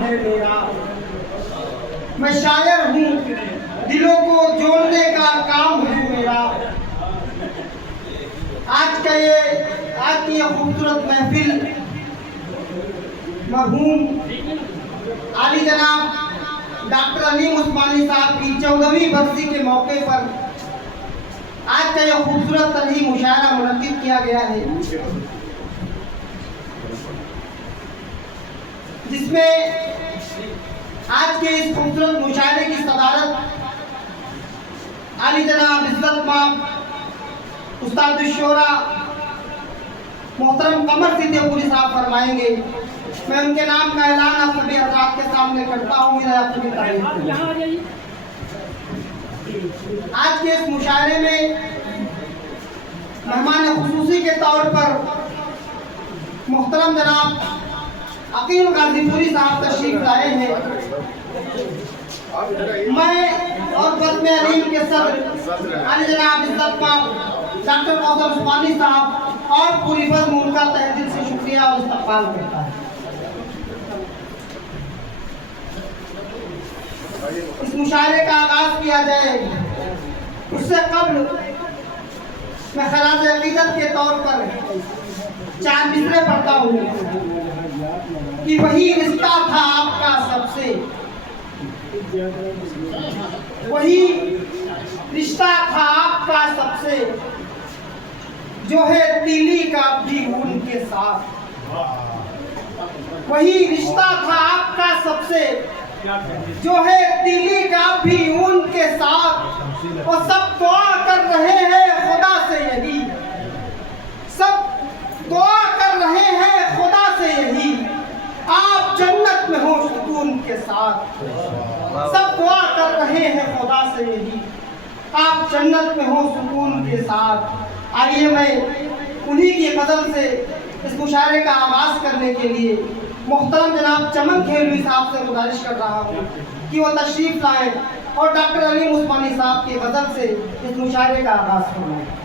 ہے میرا، میں شاعر ہوں دلوں کو جوڑنے کا کام ہے میرا۔ آج کی یہ خوبصورت محفل مرحوم عالی جناب ڈاکٹر علیم عثمانی صاحب کی 14ویں برسی کے موقع پر آج کا یہ خوبصورت ترین مشاعرہ منعقد کیا گیا ہے، جس میں آج کے اس خوبصورت مشاعرے کی صدارت عالی جناب عزت مآب استاد الشورا محترم قمر صدیق پوری صاحب فرمائیں گے۔ میں ان کے نام کا اعلان آپ سبھی حضرات کے سامنے کرتا ہوں۔ آپ سبھی تعریف کریں۔ آج کے اس مشاعرے میں مہمان خصوصی کے طور پر محترم جناب عقیل غازی پوری صاحب تشریف لائے ہیں۔ میں اور بزم علیم کے صدر عالی جناب عزت مآب ڈاکٹر کوثر عثمانی صاحب اور پوری بزم ان کا تہہ دل سے شکریہ اور استقبال کرتا ہے۔ اس مشاعرے کا آغاز کیا جائے اس سے قبل میں خراج عقیدت کے طور پر 4 مصرعے پڑھتا ہوں کہ وہی رشتہ تھا آپ کا سب سے، وہی رشتہ تھا آپ کا سب سے، جو ہے تیلی کا بھی ان کے ساتھ، وہی رشتہ تھا آپ کا سب سے، جو ہے تیلی کا بھی ان کے ساتھ، اور سب دعا کر رہے ہیں خدا سے یہی، سب دعا کر رہے ہیں خدا سے یہی، آپ جنت میں ہو سکون کے ساتھ، سب دعا کر رہے ہیں خدا سے یہی، آپ جنت میں ہو سکون کے ساتھ۔ آئیے میں انہی کی غزل سے اس مشاعرے کا آغاز کرنے کے لیے محترم جناب چمن کھیلوی صاحب سے گزارش کر رہا ہوں کہ وہ تشریف لائیں اور ڈاکٹر علیم عثمانی صاحب کی غزل سے اس مشاعرے کا آغاز فرمائیں۔